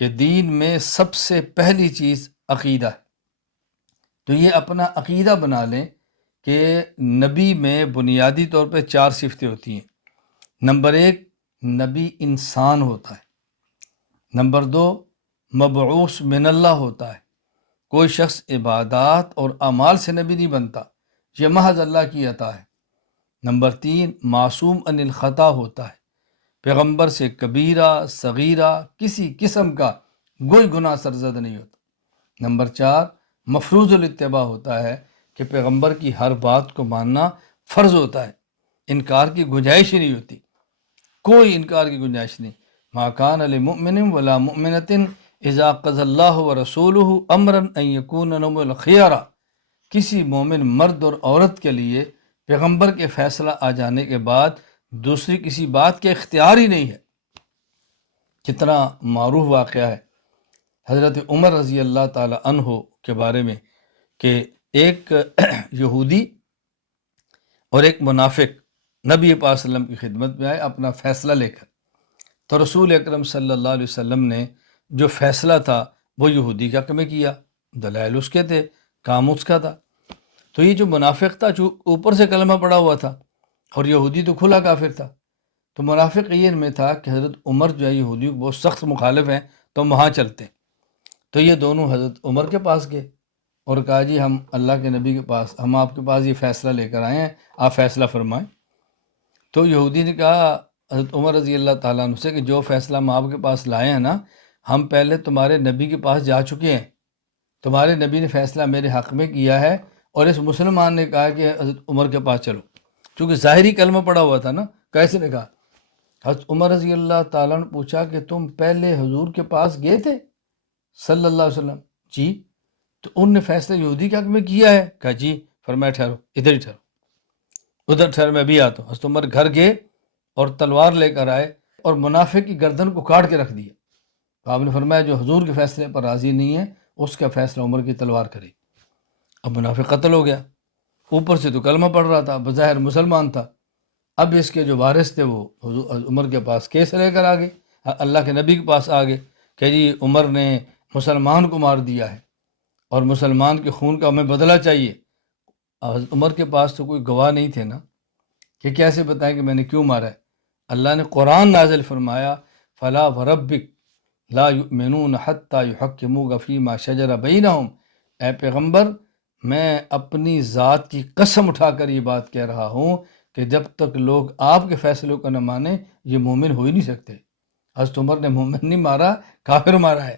کہ دین میں سب سے پہلی چیز عقیدہ ہے۔ تو یہ اپنا عقیدہ بنا لیں کہ نبی میں بنیادی طور پہ 4 صفتیں ہوتی ہیں۔ نمبر 1، نبی انسان ہوتا ہے۔ نمبر 2، مبعوث من اللہ ہوتا ہے۔ کوئی شخص عبادات اور اعمال سے نبی نہیں بنتا، یہ محض اللہ کی عطا ہے۔ نمبر 3، معصوم عن الخطا ہوتا ہے، پیغمبر سے کبیرہ صغیرہ کسی قسم کا کوئی گناہ سرزد نہیں ہوتا۔ نمبر 4، مفروض الاتباع ہوتا ہے کہ پیغمبر کی ہر بات کو ماننا فرض ہوتا ہے، انکار کی گنجائش ہی نہیں ہوتی، کوئی انکار کی گنجائش نہیں۔ ما کان لمؤمن ولا مؤمنۃ اذا قضى اللہ ورسولہ امرا ان یکون لهم الخیارہ، کسی مومن مرد اور عورت کے لیے پیغمبر کے فیصلہ آ جانے کے بعد دوسری کسی بات کے اختیار ہی نہیں ہے۔ کتنا معروف واقعہ ہے حضرت عمر رضی اللہ تعالی عنہ کے بارے میں کہ ایک یہودی اور ایک منافق نبی پاک صلی اللہ علیہ وسلم کی خدمت میں آئے اپنا فیصلہ لے کر۔ تو رسول اکرم صلی اللہ علیہ وسلم نے جو فیصلہ تھا وہ یہودی کے حق میں کیا، دلائل اس کے تھے، کام اس کا تھا۔ تو یہ جو منافق تھا جو اوپر سے کلمہ پڑا ہوا تھا اور یہودی تو کھلا کافر تھا، تو منافق یہ ان میں تھا کہ حضرت عمر جو ہے یہودیوں کو بہت سخت مخالف ہیں تو ہم وہاں چلتے ہیں۔ تو یہ دونوں حضرت عمر کے پاس گئے اور کہا جی ہم اللہ کے نبی کے پاس، ہم آپ کے پاس یہ فیصلہ لے کر آئے ہیں، آپ فیصلہ فرمائیں۔ تو یہودی نے کہا حضرت عمر رضی اللہ تعالیٰ عنہ سے کہ جو فیصلہ ہم آپ کے پاس لائے ہیں نا، ہم پہلے تمہارے نبی کے پاس جا چکے ہیں، تمہارے نبی نے فیصلہ میرے حق میں کیا ہے، اور اس مسلمان نے کہا کہ حضرت عمر کے پاس چلو، چونکہ ظاہری کلمہ پڑا ہوا تھا نا۔ کیسے نے کہا؟ حضرت عمر رضی اللہ تعالیٰ نے پوچھا کہ تم پہلے حضور کے پاس گئے تھے صلی اللہ علیہ وسلم؟ جی۔ تو ان نے فیصلہ یہودی کے حق میں کیا ہے؟ کہا جی۔ فرمایا ٹھہرو، ادھر ہی ٹھہرو، ادھر ٹھہر، میں بھی آتا ہوں۔ حضرت عمر گھر گئے اور تلوار لے کر آئے اور منافق کی گردن کو کاٹ کے رکھ دیا۔ تو آپ نے فرمایا جو حضور کے فیصلے پر راضی نہیں ہے اس کا فیصلہ عمر کی تلوار کرے۔ اب منافق قتل ہو گیا، اوپر سے تو کلمہ پڑھ رہا تھا، بظاہر مسلمان تھا۔ اب اس کے جو وارث تھے وہ عمر کے پاس کیس لے کر آگے، اللہ کے نبی کے پاس آگے کہ جی عمر نے مسلمان کو مار دیا ہے اور مسلمان کے خون کا ہمیں بدلہ چاہیے۔ حضرت عمر کے پاس تو کوئی گواہ نہیں تھے نا کہ کیسے بتائیں کہ میں نے کیوں مارا ہے۔ اللہ نے قرآن نازل فرمایا فلا وربک لا یؤمنون حتی یحکموک فیما شجر بینہم، اے پیغمبر میں اپنی ذات کی قسم اٹھا کر یہ بات کہہ رہا ہوں کہ جب تک لوگ آپ کے فیصلوں کو نہ مانیں یہ مومن ہو ہی نہیں سکتے۔ حضرت عمر نے مومن نہیں مارا، کافر مارا ہے۔